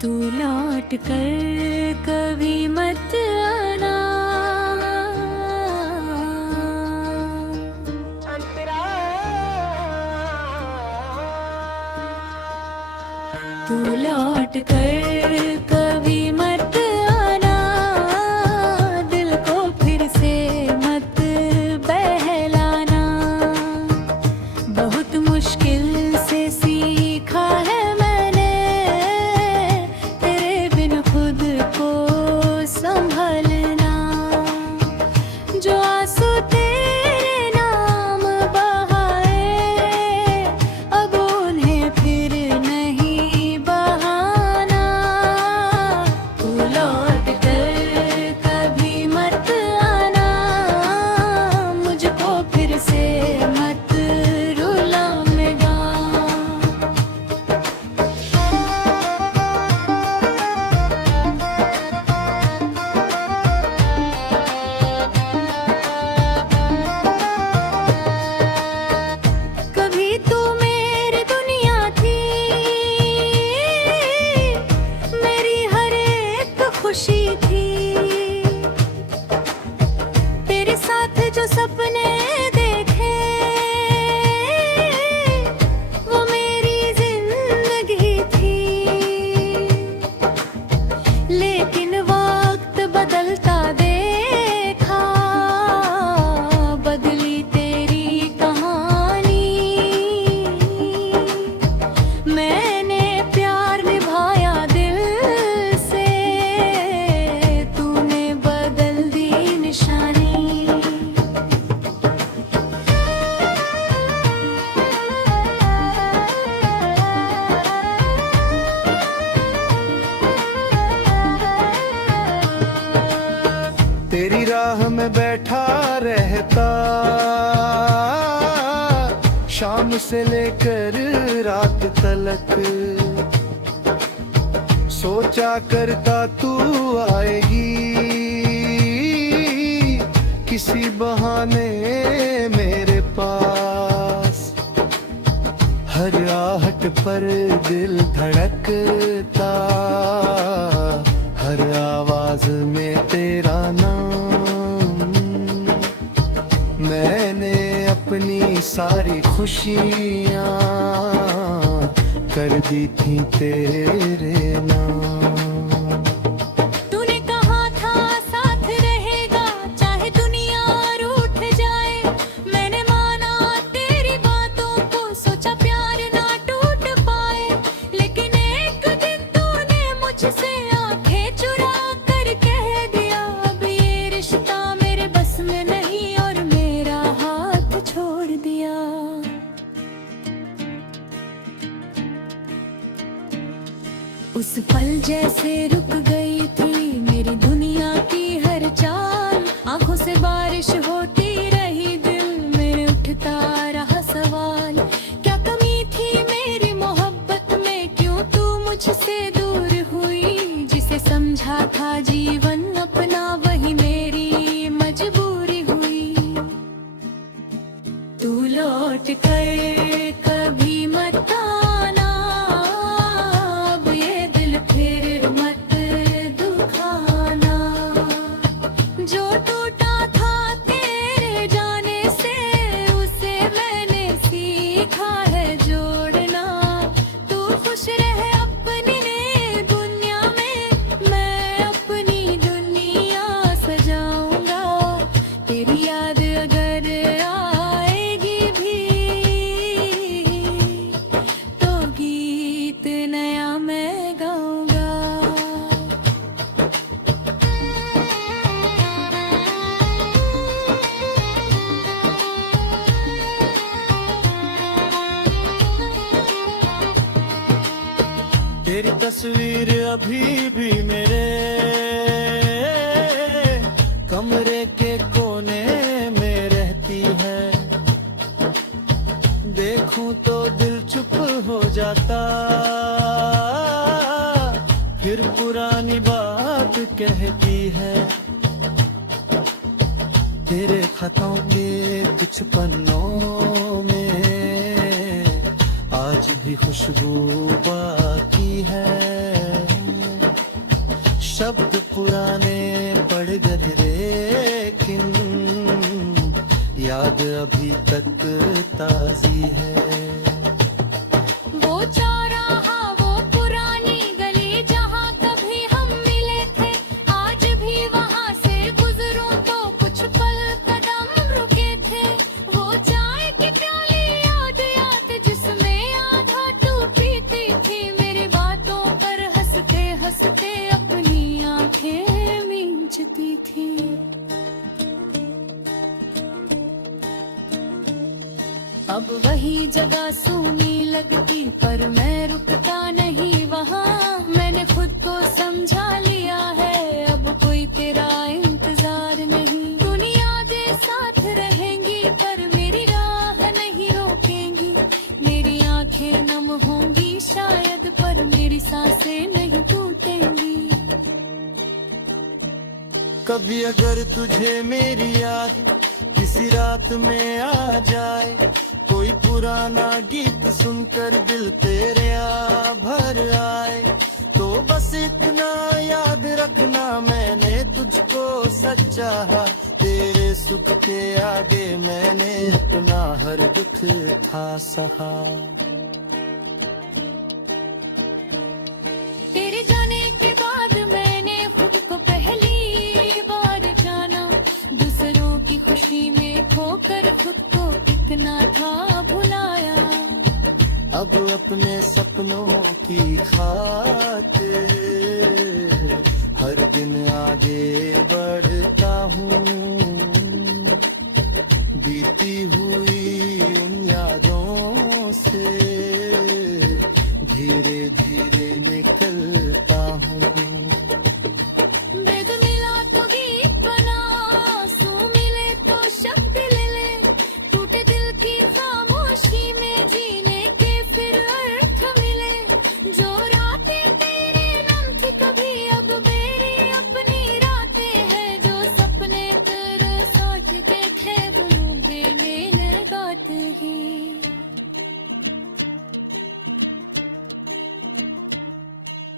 तू लौट कर कभी मत आना। तू लौट कर कभी मत आना, दिल को फिर से मत बहलाना। बहुत मुश्किल से सीखा है मैंने तेरे बिन खुद को संभलना। जो आंसू तेरे नाम बहाए, अब उन्हें फिर नहीं बहाना। तू लौट कर कभी मत आना, मुझको फिर से मत रुलाना। कभी तू मेरी दुनिया थी, मेरी हर एक खुशी थी। तेरे साथ जो सपने देखे, वो मेरी जिंदगी थी। लेकिन वक्त बदलता देखा, बदली तेरी कहानी। मैंने प्यार निभाया दिल से, तूने बदल दी निशानी। तेरी राह में बैठा रहता, शाम से लेकर रात तलक। सोचा करता तू आएगी किसी बहाने मेरे पास। हर आहट पर दिल धड़कता, हर आवाज में तेरा नाम। मैंने अपनी सारी खुशियाँ कर दी थी तेरे नाम। तूने कहा था साथ रहेगा, चाहे दुनिया रूठ जाए। मैंने माना तेरी बातों को, सोचा प्यार ना टूट पाए। लेकिन एक दिन तूने मुझसे आंखें चुरा कर कह दिया, अब ये रिश्ता मेरे बस में नहीं, और मेरा हाथ छोड़ दिया। उस पल जैसे रुक गई थी मेरी दुनिया की हर चाल। आंखों से बारिश होती रही, दिल में उठता रहा सवाल। क्या कमी थी मेरी मोहब्बत में, क्यों तू मुझसे दूर हुई? जिसे समझा था जीवन अपना, वही मेरी मजबूरी हुई। तू लौट कर कभी मत आना, अब ये दिल फिर मत दुखाना। जो टूटा था तेरे जाने से, उसे मैंने सीखा है जोड़ना। तू खुश रहे अपनी दुनिया में, मैं अपनी दुनिया सजाऊंगा। तेरी याद अगर आएगी भी, तो गीत नया मैं गाऊंगा। तेरी तस्वीर अभी भी मेरे कमरे के कोने में रहती है। देखूं तो दिल चुप हो जाता, फिर पुरानी बात कहती है। तेरे खतों के कुछ पन्नों में आज भी खुशबू बाकी है। तक ताजी है। वो चौराहा वो पुरानी गली जहाँ कभी हम मिले थे, आज भी वहाँ से गुजरूं तो कुछ पल कदम रुके थे। वो चाय की प्याली याद आते जिसमें आधा तू पीती थी, मेरी बातों पर हंसते हंसते अपनी आंखें मींचती थी। अब वही जगह सूनी लगती पर मैं रुकता नहीं वहाँ, मैंने खुद को समझा लिया है अब कोई तेरा इंतजार नहीं। दुनिया दे साथ रहेंगी पर मेरी राह नहीं रोकेंगी, मेरी आंखें नम होंगी शायद पर मेरी सांसें नहीं टूटेंगी। कभी अगर तुझे मेरी याद किसी रात में आ जाए, कोई पुराना गीत सुनकर दिल तेरे आ भर आए, तो बस इतना याद रखना मैंने तुझको सच चाहा। तेरे सुख के आगे मैंने अपना हर दुख था सहा। तेरे जाने के बाद मैंने खुद को पहली बार जाना, दूसरों की खुशी में खोकर खुद को कितना था भुलाया। अब अपने सपनों की खातिर हर दिन आगे बढ़ता हूँ, बीती हुई उन यादों से धीरे धीरे निकलता हूँ। मृग मिला तो गीत बना, आंसू मिले तो शब्द ले ले, टूटे दिल की खामोशी में जीने के फिर अर्थ मिले। जो रातें तेरे नाम थी कभी अब मेरी अपनी रातें हैं, जो सपने तेरे साथ के थे वो मैंने गाते ही।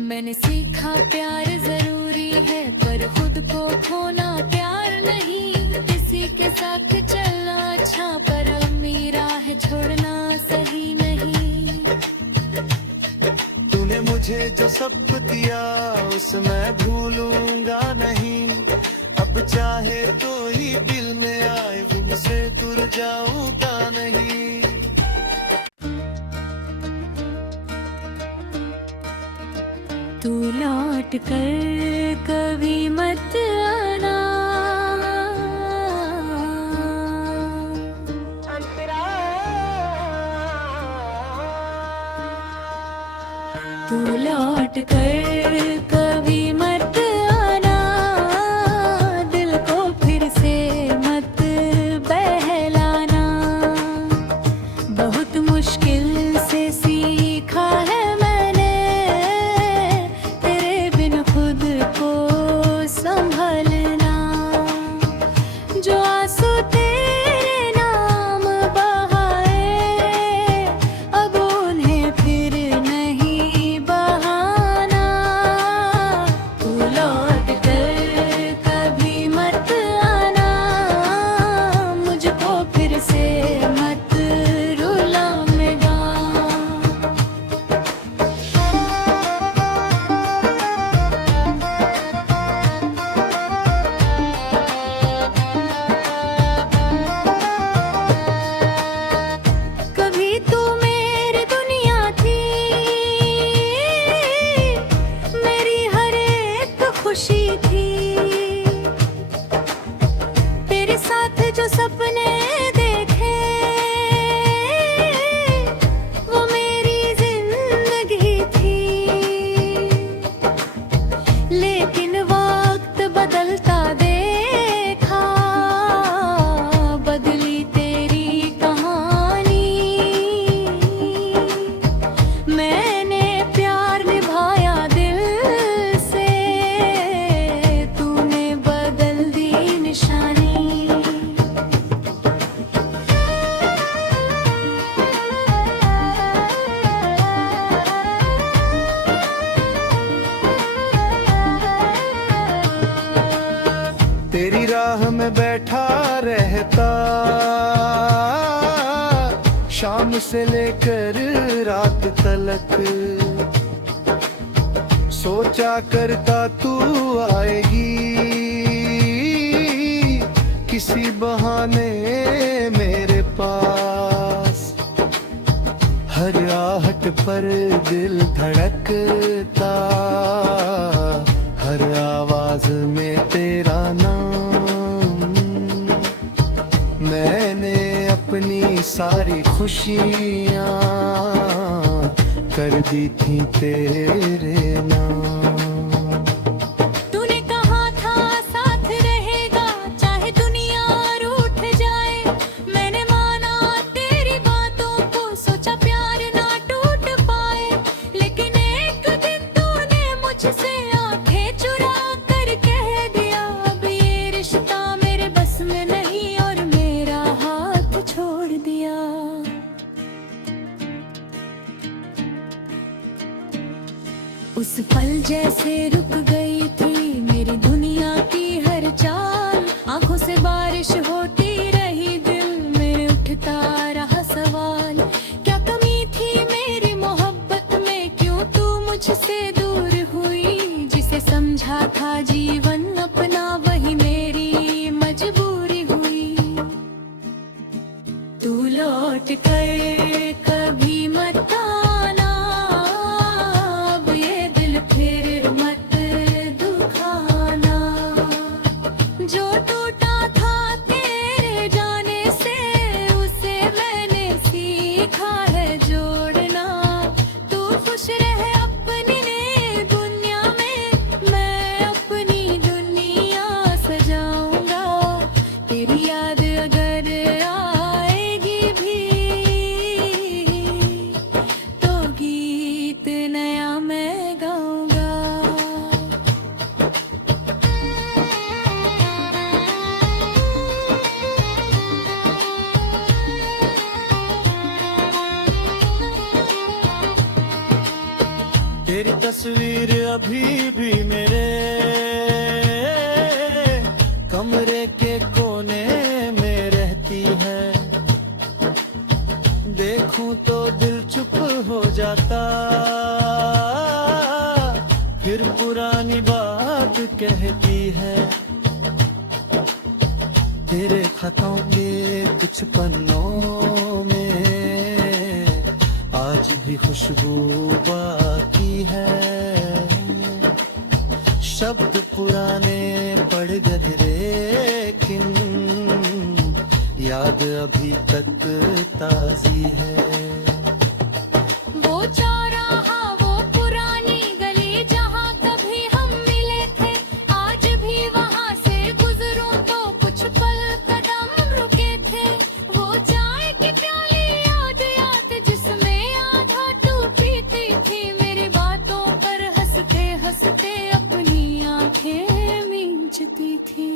मैंने सीखा प्यार जरूरी है पर खुद को खोना प्यार नहीं, किसी के साथ चलना अच्छा पर मेरा है छोड़ना सही नहीं। तूने मुझे जो सब दिया उस मैं भूलूंगा नहीं, अब चाहे तो ही दिल में आए उनसे दूर जाऊंगा नहीं। तू लौट कर कभी मत आना, तू लौट कर कभी मत आना, दिल को फिर से मत बहलाना। बहुत मुश्किल से सीखा है मैंने तेरे बिन खुद को संभलना। जो आंसू तेरे नाम बहाए अब उन्हें फिर नहीं बहाना, शाम से लेकर रात तलक सोचा करता तू आएगी किसी बहाने मेरे पास। हर आहट पर दिल धड़कता, हर आवाज में तेरा नाम। मैंने अपनी सारी खुशियाँ कर दी थी तेरे नाम। तूने कहा था साथ रहेगा चाहे दुनिया रूठ जाए, मैंने माना तेरी बातों को, सोचा प्यार ना टूट पाए। लेकिन एक दिन तूने मुझसे आंखें चुरा कर कह दिया, अब ये रिश्ता मेरे बस में नहीं, और मेरा हाथ छोड़ दिया। उस पल जैसे रुक गई थी मेरी दुनिया की हर चाल, आंखों से बारिश होती रही, दिल में उठता रहा सवाल। क्या कमी थी मेरी मोहब्बत में, क्यों तू मुझसे दूर हुई? जिसे समझा था जीवन अपना वही मेरी मजबूरी हुई। तू लौट कर कभी मत आना, अब ये दिल फिर मत दुखाना। जो टूटा था तेरे जाने से, उसे मैंने सीखा है जोड़ना। तू खुश रहे अपनी दुनिया में, मैं अपनी दुनिया सजाऊंगा। तेरी याद अगर आएगी भी, तो गीत नया मैं गाऊंगा। तेरी तस्वीर अभी भी मेरे कमरे के कोने में रहती है। देखूं तो दिल चुप हो जाता, फिर पुरानी बात कहती है। तेरे खतों के कुछ पन्नों में आज भी खुशबू बाकी है। शब्द पुराने पड़ गए लेकिन याद अभी तक ताजी है। वो चौराहा, वो पुरानी गली जहाँ कभी हम मिले थे, आज भी वहाँ से गुजरूं तो कुछ पल कदम रुके थे। वो चाय की प्याली याद याद जिसमें आधा तू पीती थी, मेरी बातों पर हंसते हंसते अपनी आंखें मींचती थी।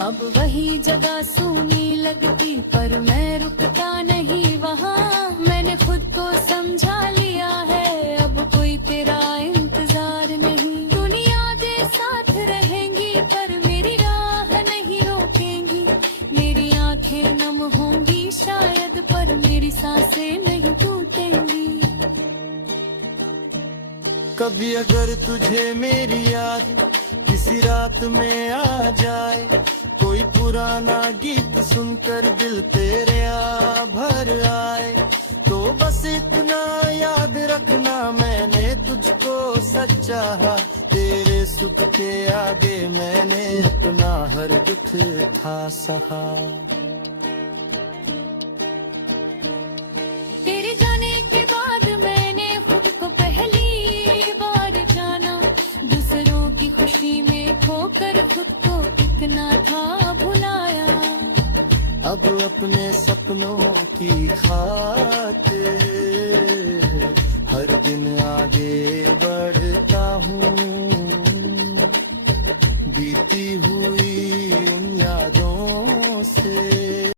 अब वही जगह सूनी लगती, पर मैं रुकता नहीं वहाँ। मैंने खुद को समझा लिया है, अब कोई तेरा इंतजार नहीं। दुनिया दे साथ रहेंगी पर मेरी राह नहीं रोकेंगी। मेरी आंखें नम होंगी शायद, पर मेरी सांसें नहीं टूटेंगी। कभी अगर तुझे मेरी याद किसी रात में आ जाए, कोई पुराना गीत सुनकर दिल तेरे आ भर आए, तो बस इतना याद रखना मैंने तुझको सच चाहा। तेरे सुख के आगे मैंने अपना हर दुख था सहा। तेरे जाने के बाद मैंने खुद को पहली बार जाना, दूसरों की खुशी में खोकर खुद को कितना था भुलाया। अब अपने सपनों की खातिर हर दिन आगे बढ़ता हूँ। बीती हुई उन यादों से